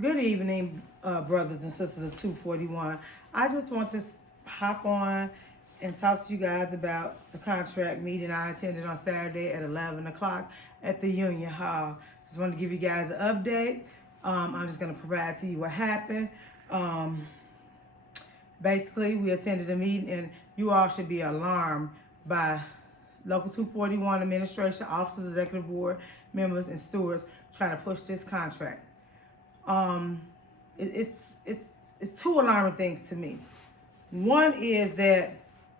Good evening, brothers and sisters of 241. I just want to hop on and talk to you guys about the contract meeting I attended on Saturday at 11 o'clock at the Union Hall. Just wanted to give you guys an update. I'm just going to provide to you what happened. Basically, we attended a meeting, and you all should be alarmed by Local 241 administration, officers, executive board members, and stewards trying to push this contract. It's two alarming things to me. One is that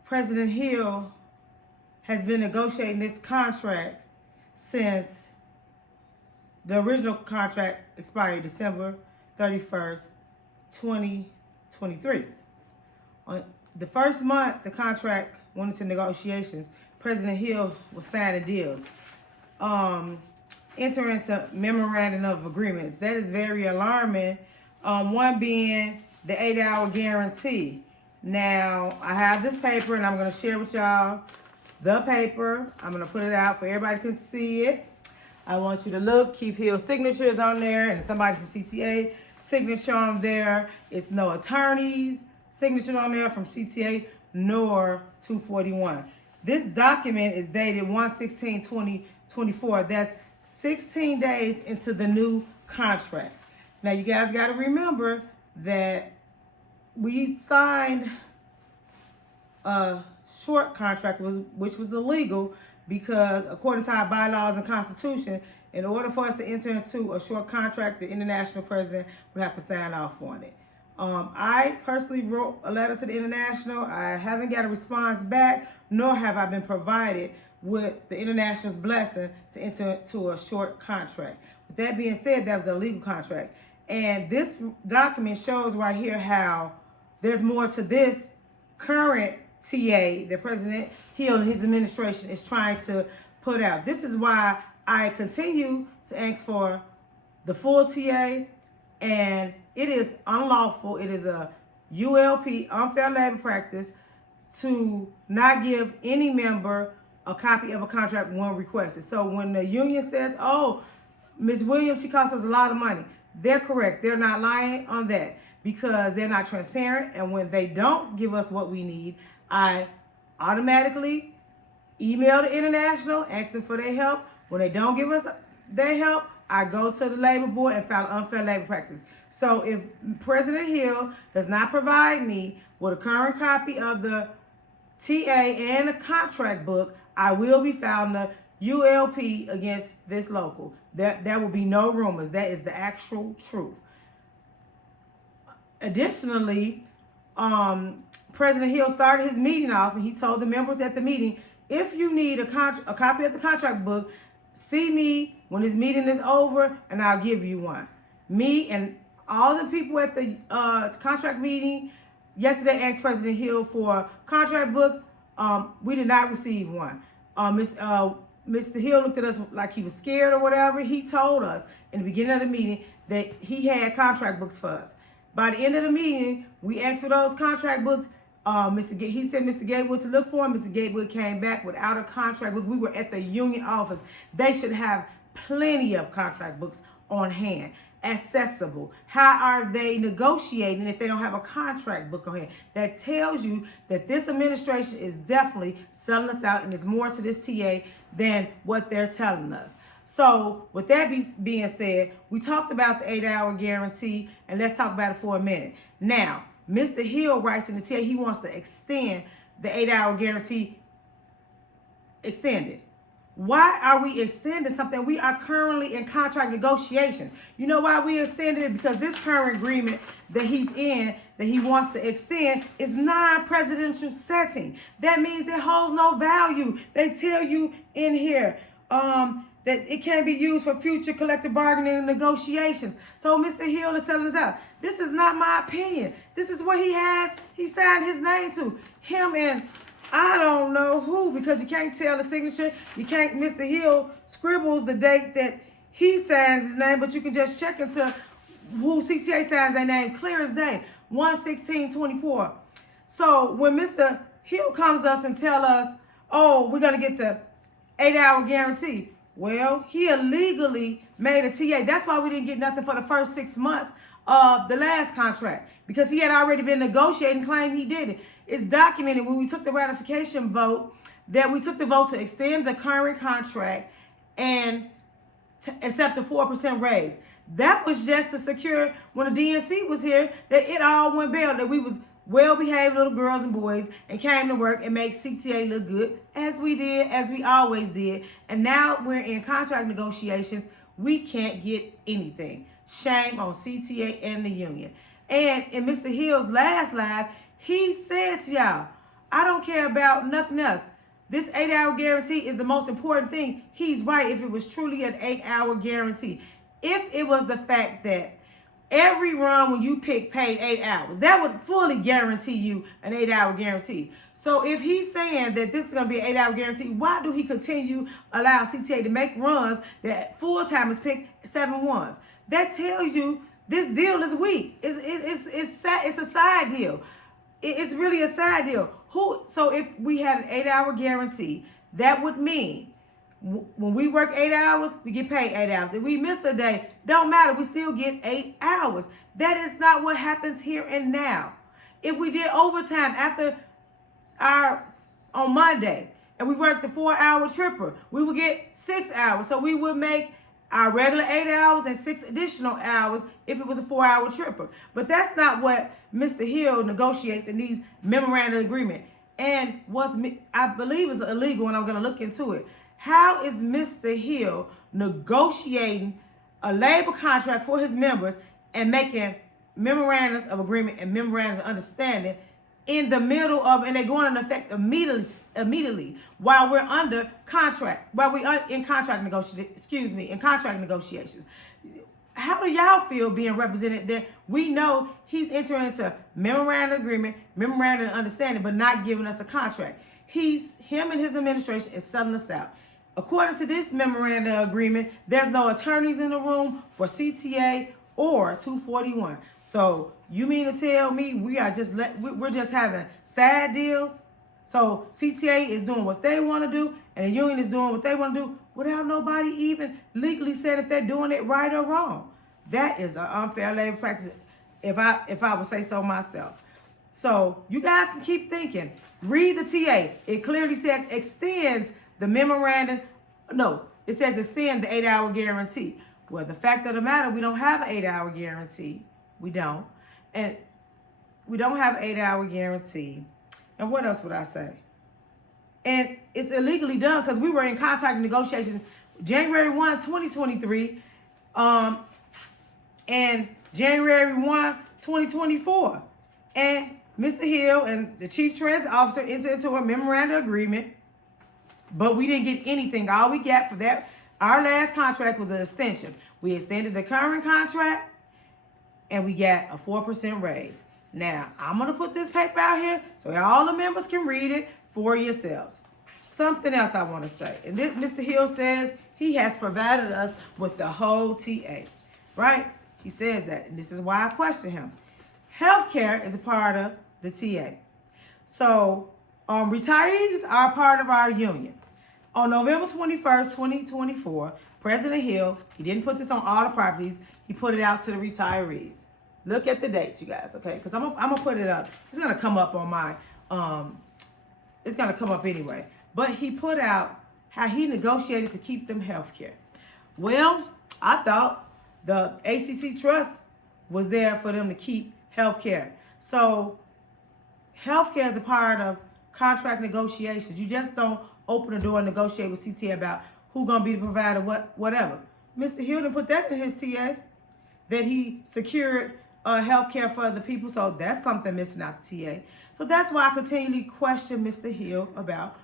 President Hill has been negotiating this contract since the original contract expired December 31st, 2023. On the first month the contract went into negotiations, President Hill was signing deals. Enter into memorandum of agreements. That is very alarming. One being the 8-hour guarantee. Now, I have this paper and I'm going to share with y'all the paper. I'm going to put it out for everybody can see it. I want you to look. Keith Hill's signature is on there and somebody from CTA signature on there. It's no attorney's signature on there from CTA nor 241. This document is dated 1/16/2024. That's 16 days into the new contract. Now, you guys got to remember that we signed a short contract, which was illegal because, according to our bylaws and constitution, in order for us to enter into a short contract, the international president would have to sign off on it. I personally wrote a letter to the international. I haven't got a response back, nor have I been provided with the international's blessing to enter into a short contract. With that being said, that was a legal contract. And this document shows right here how there's more to this current TA that President Hill and his administration is trying to put out. This is why I continue to ask for the full TA, and it is unlawful. It is a ULP, unfair labor practice, to not give any member a copy of a contract when requested. So when the union says, oh, Ms. Williams, she costs us a lot of money, they're correct. They're not lying on that because they're not transparent. And when they don't give us what we need, I automatically email the international, asking for their help. When they don't give us their help, I go to the labor board and file unfair labor practice. So if President Hill does not provide me with a current copy of the TA and the contract book, I will be filing a ULP against this local. There will be no rumors. That is the actual truth. Additionally, President Hill started his meeting off and he told the members at the meeting, if you need a copy of the contract book, see me when this meeting is over and I'll give you one. Me and all the people at the contract meeting yesterday asked President Hill for a contract book. We did not receive one. Mr. Hill looked at us like he was scared or whatever. He told us in the beginning of the meeting that he had contract books for us. By the end of the meeting, we asked for those contract books. He said Mr. Gatewood to look for him. Mr. Gatewood came back without a contract book. We were at the union office. They should have plenty of contract books on hand, accessible. How are they negotiating if they don't have a contract book on hand? That tells you that this administration is definitely selling us out, and there's more to this TA than what they're telling us. So with that being said, we talked about the 8-hour guarantee, and let's talk about it for a minute. Now, Mr. Hill writes in the TA he wants to extend the 8-hour guarantee extended. Why are we extending something? We are currently in contract negotiations. You know why we extended it? Because this current agreement that he's in, that he wants to extend, is non-presidential setting. That means it holds no value. They tell you in here that it can't be used for future collective bargaining and negotiations. So Mr. Hill is telling us out. This is not my opinion. This is what he signed his name to. Him and I don't know who, because you can't tell the signature. You can't, Mr. Hill scribbles the date that he signs his name, but you can just check into who CTA signs their name, clear as day, 1/16/24. So when Mr. Hill comes to us and tell us, oh, we're going to get the 8-hour guarantee, Well, he illegally made a TA. That's why we didn't get nothing for the first 6 months of the last contract, because he had already been negotiating, claimed he did it. It's documented when we took the ratification vote that we took the vote to extend the current contract and to accept a 4% raise. That was just to secure, when the DNC was here, that it all went well, that we was well-behaved little girls and boys and came to work and make CTA look good, as we did, as we always did. And now we're in contract negotiations. We can't get anything. Shame on CTA and the union. And in Mr. Hill's last live, he said to y'all, I don't care about nothing else. This 8-hour guarantee is the most important thing. He's right if it was truly an 8-hour guarantee. If it was the fact that every run when you pick paid 8 hours, that would fully guarantee you an 8-hour guarantee. So if he's saying that this is going to be an 8-hour guarantee, why do he continue allow CTA to make runs that full-timers pick 7 ones? That tells you this deal is weak. It's a side deal. It's really a side deal. So if we had an 8-hour guarantee, that would mean when we work 8 hours, we get paid 8 hours. If we miss a day, don't matter. We still get 8 hours. That is not what happens here and now. If we did overtime on Monday and we worked the 4-hour tripper, we would get 6 hours. So we would make our regular 8 hours and 6 additional hours if it was a 4-hour tripper. But that's not what Mr. Hill negotiates in these memorandum agreement. And I believe is illegal, and I'm going to look into it. How is Mr. Hill negotiating a labor contract for his members and making memorandums of agreement and memorandums of understanding in the middle of, and they're going into effect immediately while we're under contract, while we are in contract negotiations? How do y'all feel being represented that we know he's entering into memorandum agreement, memorandum of understanding, but not giving us a contract? Him and his administration is selling us out. According to this memorandum agreement, there's no attorneys in the room for CTA or 241. So you mean to tell me we're just having sad deals? So CTA is doing what they want to do, and the union is doing what they want to do without nobody even legally said if they're doing it right or wrong. That is an unfair labor practice, if I would say so myself. So you guys can keep thinking. Read the TA. It clearly says extends the memorandum. No, it says extend the 8-hour guarantee. Well, the fact of the matter, we don't have an 8-hour guarantee. We don't. And we don't have an 8-hour guarantee. And what else would I say? And it's illegally done because we were in contract negotiations January 1, 2023, and January 1, 2024. And Mr. Hill and the Chief Transit Officer entered into a memorandum agreement, but we didn't get anything. All we got for that, our last contract was an extension. We extended the current contract, and we got a 4% raise. Now, I'm going to put this paper out here so all the members can read it for yourselves. Something else I want to say. And this, Mr. Hill says he has provided us with the whole TA, right? He says that, and this is why I question him. Healthcare is a part of the TA. So, retirees are part of our union. On November 21st, 2024, President Hill, he didn't put this on all the properties, he put it out to the retirees. Look at the dates, you guys, okay? Because I'm gonna put it up. It's gonna come up on my, it's gonna come up anyway. But he put out how he negotiated to keep them health care. Well, I thought the ACC Trust was there for them to keep health care. So health care is a part of contract negotiations. You just don't open the door and negotiate with CTA about who's gonna be the provider, whatever. Mr. Hill didn't put that in his TA, that he secured health care for other people. So that's something missing out the TA. So that's why I continually question Mr. Hill about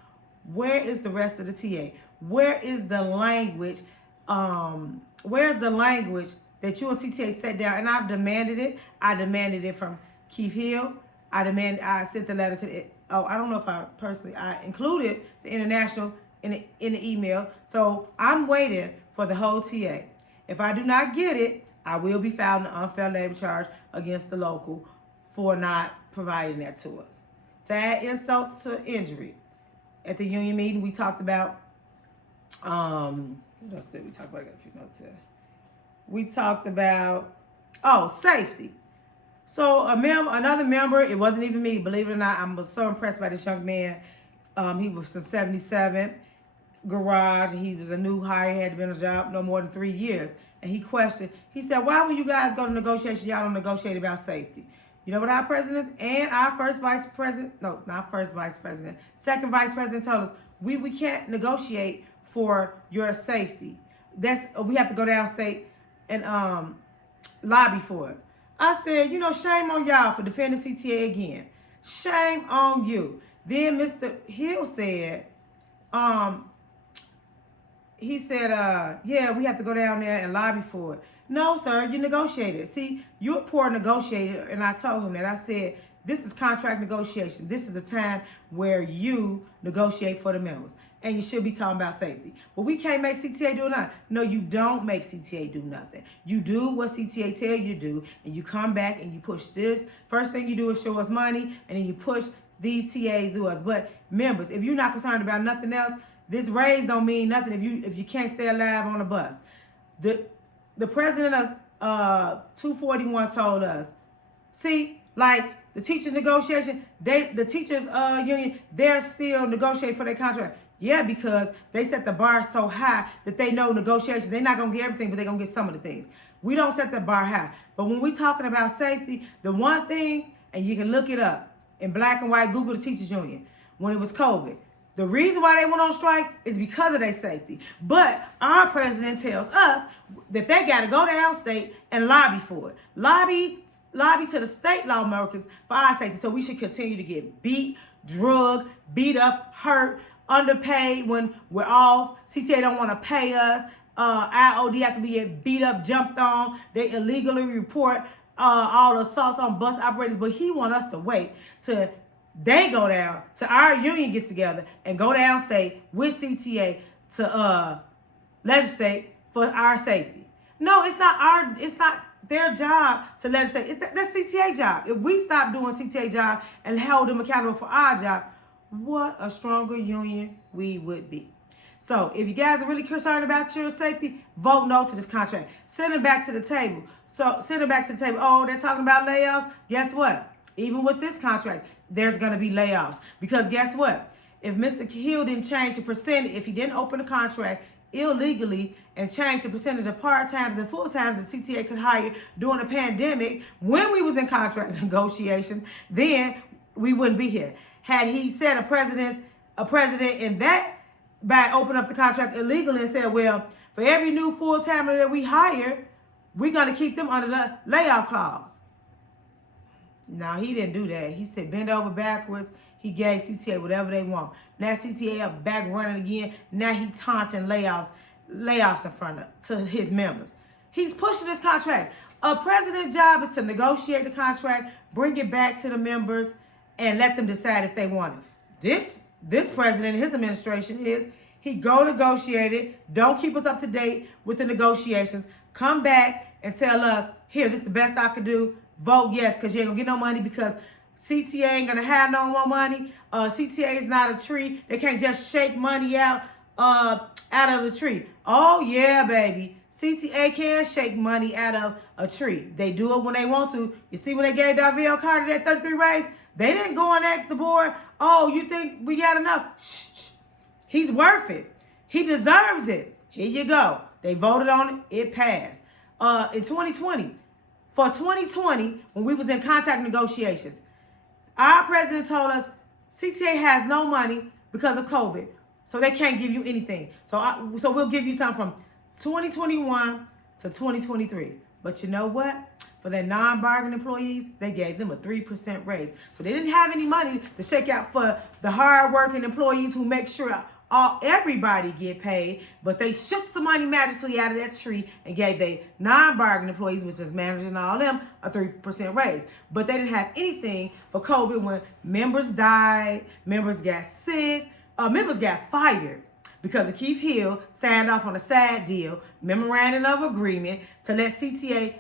where is the rest of the TA? Where is the language? Where's the language that you and CTA sat down? And I've demanded it. I demanded it from Keith Hill. I sent the letter to I don't know if I included the international in the email. So I'm waiting for the whole TA. If I do not get it, I will be filing an unfair labor charge against the local for not providing that to us. To add insult to injury, at the union meeting we talked about, what else did we talk about? I got a few notes here. We talked about, safety. So another member, it wasn't even me, believe it or not. I was so impressed by this young man. He was from 77 garage, and he was a new hire. He had been on a job no more than 3 years. And he questioned, he said, why when you guys go to negotiation, y'all don't negotiate about safety? You know what our president and our second vice president told us? We can't negotiate for your safety. We have to go downstate and lobby for it. I said, shame on y'all for defending CTA again. Shame on you. Then Mr. Hill said, he said, yeah, we have to go down there and lobby for it. No, sir, you negotiated. See, you're a poor negotiator, and I told him that. I said, this is contract negotiation. This is the time where you negotiate for the members, and you should be talking about safety. But we can't make CTA do nothing. No, you don't make CTA do nothing. You do what CTA tell you to do, and you come back and you push this. First thing you do is show us money, and then you push these TAs to us. But members, if you're not concerned about nothing else, this raise don't mean nothing if you can't stay alive on the bus. The president of 241 told us, see, like the teachers negotiation, the teachers union, they're still negotiating for their contract. Yeah, because they set the bar so high that they know negotiations. They're not going to get everything, but they're going to get some of the things. We don't set the bar high. But when we're talking about safety, the one thing, and you can look it up in black and white, Google the teachers union, when it was COVID, the reason why they went on strike is because of their safety. But our president tells us that they got to go downstate and lobby for it. Lobby to the state lawmakers for our safety. So we should continue to get beat, drugged, beat up, hurt, underpaid when we're off. CTA don't want to pay us. IOD have to be beat up, jumped on. They illegally report all the assaults on bus operators. But he want us to wait to they go down to our union get together and go downstate with CTA to legislate for our safety. No, it's not their job to legislate. That's CTA job. If we stop doing CTA job and hold them accountable for our job, what a stronger union we would be. So if you guys are really concerned about your safety, vote no to this contract. Send it back to the table. Oh, they're talking about layoffs. Guess what? Even with this contract, there's going to be layoffs. Because guess what? If Mr. Hill didn't change the percentage, if he didn't open the contract illegally and change the percentage of part-times and full-times that CTA could hire during the pandemic, when we was in contract negotiations, then we wouldn't be here. Had he said a president in that by opening up the contract illegally and said, well, for every new full-timer that we hire, we're going to keep them under the layoff clause. No, he didn't do that. He said bend over backwards. He gave CTA whatever they want. Now CTA up back running again. Now he taunting layoffs in front of to his members. He's pushing this contract. A president's job is to negotiate the contract, bring it back to the members, and let them decide if they want it. This president, his administration he go negotiate it. Don't keep us up to date with the negotiations. Come back and tell us, here, this is the best I could do. Vote yes, because you ain't going to get no money because CTA ain't going to have no more money. CTA is not a tree. They can't just shake money out of the tree. Oh, yeah, baby. CTA can shake money out of a tree. They do it when they want to. You see when they gave Darvell Carter that 33 raise? They didn't go and ask the board, oh, you think we got enough? Shh. He's worth it. He deserves it. Here you go. They voted on it. It passed. In 2020, for 2020, when we was in contract negotiations, our president told us CTA has no money because of COVID, so they can't give you anything. So we'll give you something from 2021 to 2023. But you know what? For their non-bargaining employees, they gave them a 3% raise. So they didn't have any money to shake out for the hard-working employees who make sure everybody get paid, but they shook some money magically out of that tree and gave their non-bargaining employees, which is managers and all them, a 3% raise. But they didn't have anything for COVID when members died, members got sick, members got fired because of Keith Hill signed off on a side deal, memorandum of agreement to let CTA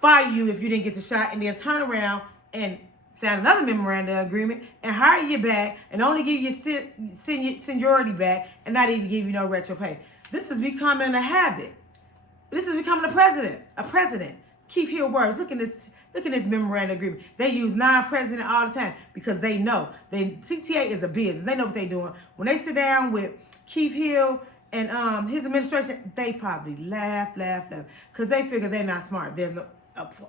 fire you if you didn't get the shot, and then turn around and sign another memorandum agreement and hire you back and only give you seniority back and not even give you no retro pay. This is becoming a habit. This is becoming a president. A president. Keith Hill words. Look at this. Look at this memorandum agreement. They use non-president all the time because they know. CTA is a business. They know what they're doing. When they sit down with Keith Hill and his administration, they probably laugh, because they figure they're not smart. There's no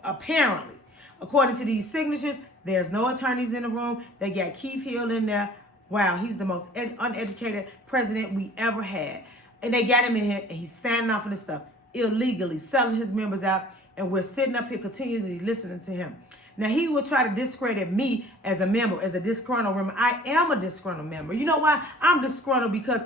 apparently, according to these signatures, there's no attorneys in the room. They got Keith Hill in there. Wow, he's the most uneducated president we ever had. And they got him in here, and he's signing off on this stuff illegally, selling his members out, and we're sitting up here continuously listening to him. Now, he will try to discredit me as a member, as a disgruntled member. I am a disgruntled member. You know why? I'm disgruntled because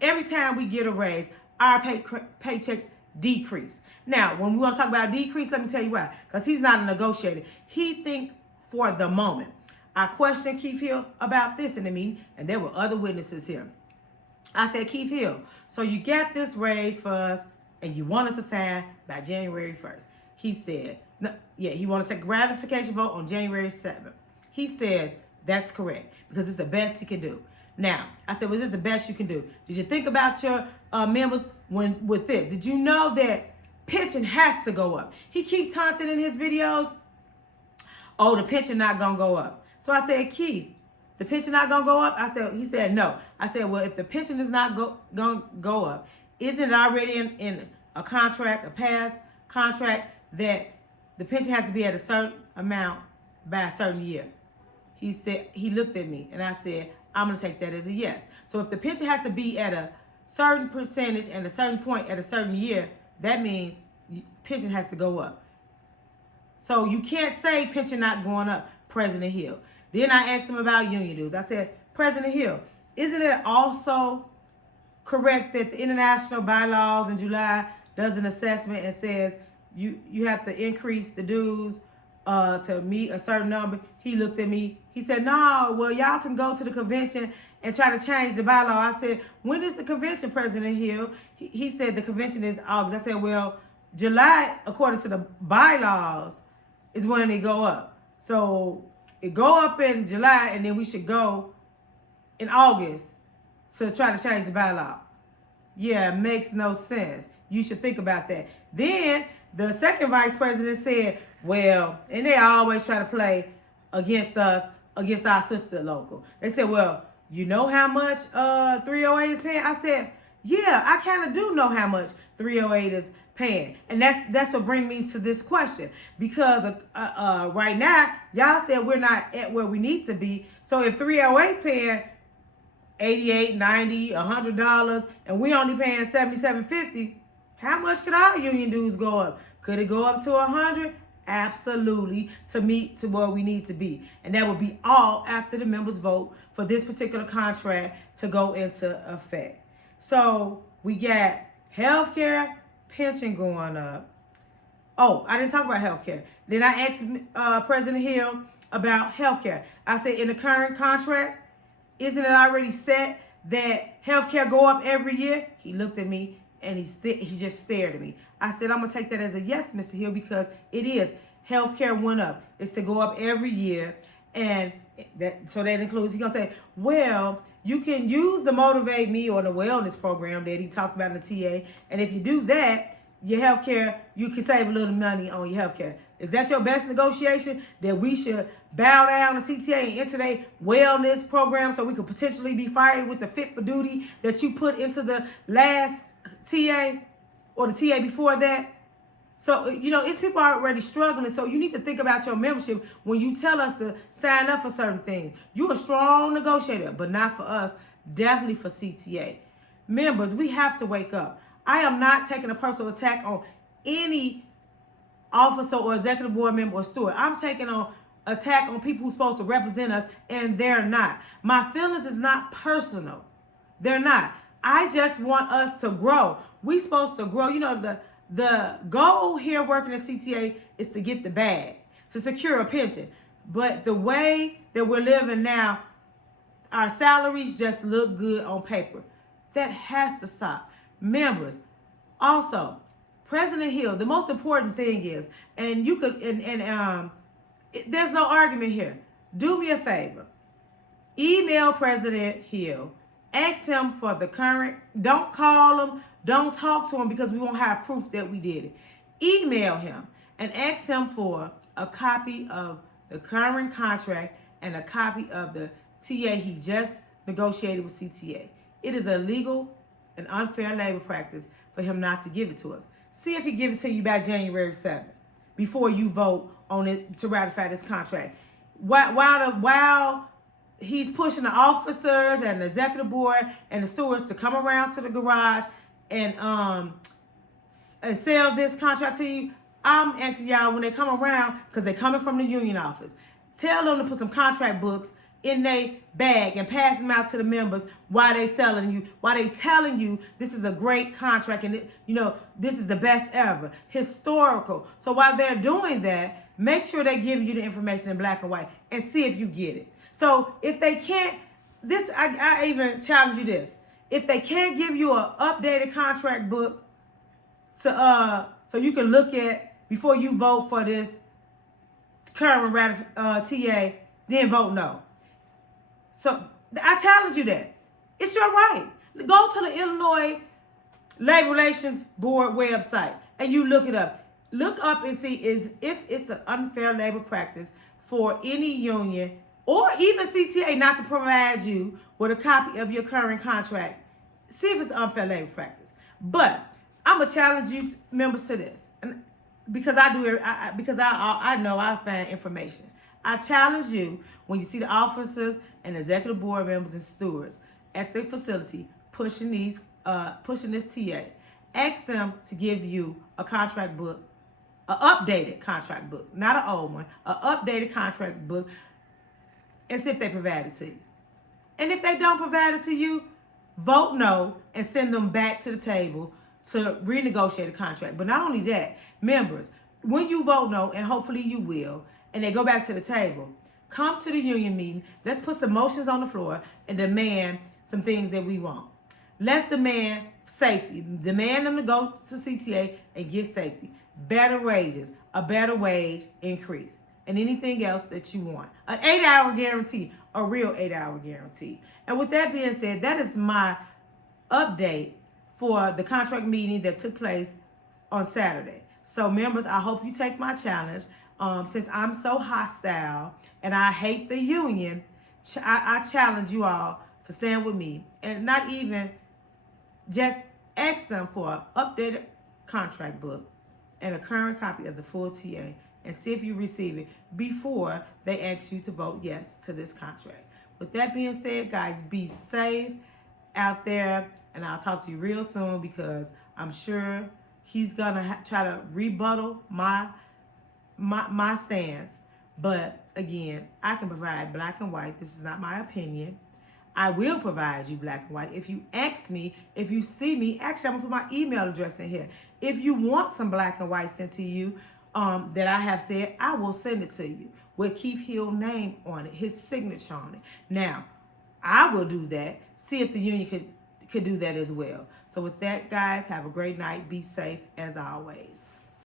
every time we get a raise, our paychecks decrease. Now, when we want to talk about decrease, let me tell you why. Because he's not a negotiator. He think for the moment. I questioned Keith Hill about this in the meeting, and there were other witnesses here. I said, Keith Hill, so you got this raise for us, and you want us to sign by January 1st. He said, no, yeah, he wants to take a ratification vote on January 7th. He says that's correct because it's the best he can do. Now, I said, was this the best you can do? Did you think about your members with this? Did you know that pension has to go up? He keep taunting in his videos, oh, the pension not going to go up. So I said, Keith, the pension not going to go up? He said, no. I said, well, if the pension is not going to go up, isn't it already in a contract, a past contract, that the pension has to be at a certain amount by a certain year? He said, he looked at me and I said, I'm going to take that as a yes. So if the pension has to be at a certain percentage and a certain point at a certain year, that means pension has to go up. So you can't say pension not going up, President Hill. Then I asked him about union dues. I said, President Hill, isn't it also correct that the international bylaws in July does an assessment and says you have to increase the dues to meet a certain number? He looked at me. He said, no, well, y'all can go to the convention and try to change the bylaw. I said, when is the convention, President Hill? He said the convention is August. I said, well, July, according to the bylaws, is when they go up. So it go up in July, and then we should go in August to try to change the bylaw. Yeah, it makes no sense. You should think about that. Then the second vice president said, well, and they always try to play against us, against our sister local. They said, well, you know how much 308 is paying? I said, yeah, I kind of do know how much 308 is paying. And that's what brings me to this question. Because right now, y'all said we're not at where we need to be. So if 308 paying $88, $90, $100, and we only paying $77.50, how much could our union dues go up? Could it go up to $100? Absolutely, to meet to where we need to be. And that would be all after the members vote for this particular contract to go into effect. So we got healthcare, pension going up. Oh, I didn't talk about healthcare. Then I asked President Hill about healthcare. I said, in the current contract, isn't it already set that healthcare go up every year? He looked at me and he just stared at me. I said, I'm going to take that as a yes, Mr. Hill, because it is. Healthcare went up. It's to go up every year. And so that includes, he's going to say, well, you can use the Motivate Me or the wellness program that he talked about in the TA. And if you do that, your healthcare, you can save a little money on your healthcare. Is that your best negotiation? That we should bow down to CTA and enter their wellness program so we could potentially be fired with the fit for duty that you put into the last TA or the TA before that? So, you know, it's people already struggling. So you need to think about your membership when you tell us to sign up for certain things. You're a strong negotiator, but not for us. Definitely for CTA. Members, we have to wake up. I am not taking a personal attack on any officer or executive board member or steward. I'm taking an attack on people who's supposed to represent us, and they're not. My feelings is not personal. They're not. I just want us to grow. We supposed to grow. You know, the goal here working at CTA is to get the bag, to secure a pension. But the way that we're living now, our salaries just look good on paper. That has to stop. Members, also, President Hill, the most important thing is, and you could, there's no argument here. Do me a favor. Email President Hill. Ask him for the current, don't call him, Don't talk to him because we won't have proof that we did it. Email him and ask him for a copy of the current contract and a copy of the TA he just negotiated with CTA. It is illegal and unfair labor practice for him not to give it to us. See if he give it to you by January 7th before you vote on it to ratify this contract. While he's pushing the officers and the executive board and the stewards to come around to the garage and sell this contract to you, I'm asking y'all when they come around, because they're coming from the union office, tell them to put some contract books in their bag and pass them out to the members while they selling you, while they telling you this is a great contract and this is the best ever, historical. So while they're doing that, make sure they give you the information in black and white and see if you get it. So if they can't, I even challenge you this. If they can't give you an updated contract book to so you can look at before you vote for this current TA, then vote no. So I challenge you that. It's your right. Go to the Illinois Labor Relations Board website and you look it up. Look up and see if it's an unfair labor practice for any union or even CTA not to provide you with a copy of your current contract. See if it's unfair labor practice. But I'm gonna challenge you members to this, and because I know I find information. I challenge you when you see the officers and executive board members and stewards at the facility pushing this TA. Ask them to give you a contract book, an updated contract book, not an old one, an updated contract book, and see if they provide it to you. And if they don't provide it to you, vote no and send them back to the table to renegotiate a contract. But not only that, members, when you vote no, and hopefully you will, and they go back to the table, come to the union meeting. Let's put some motions on the floor and demand some things that we want. Let's demand safety. Demand them to go to CTA and get safety. Better wages, a better wage increase, and anything else that you want. An 8-hour guarantee, a real 8-hour guarantee. And with that being said, that is my update for the contract meeting that took place on Saturday. So members, I hope you take my challenge. Since I'm so hostile and I hate the union, I challenge you all to stand with me and not even just ask them for an updated contract book and a current copy of the full TA and see if you receive it before they ask you to vote yes to this contract. With that being said, guys, be safe out there, and I'll talk to you real soon because I'm sure he's gonna try to rebuttal my stance. But again, I can provide black and white. This is not my opinion. I will provide you black and white. If you ask me, if you see me, actually I'm gonna put my email address in here. If you want some black and white sent to you that I have said, I will send it to you with Keith Hill's name on it, his signature on it. Now, I will do that. See if the union could do that as well. So with that, guys, have a great night. Be safe as always.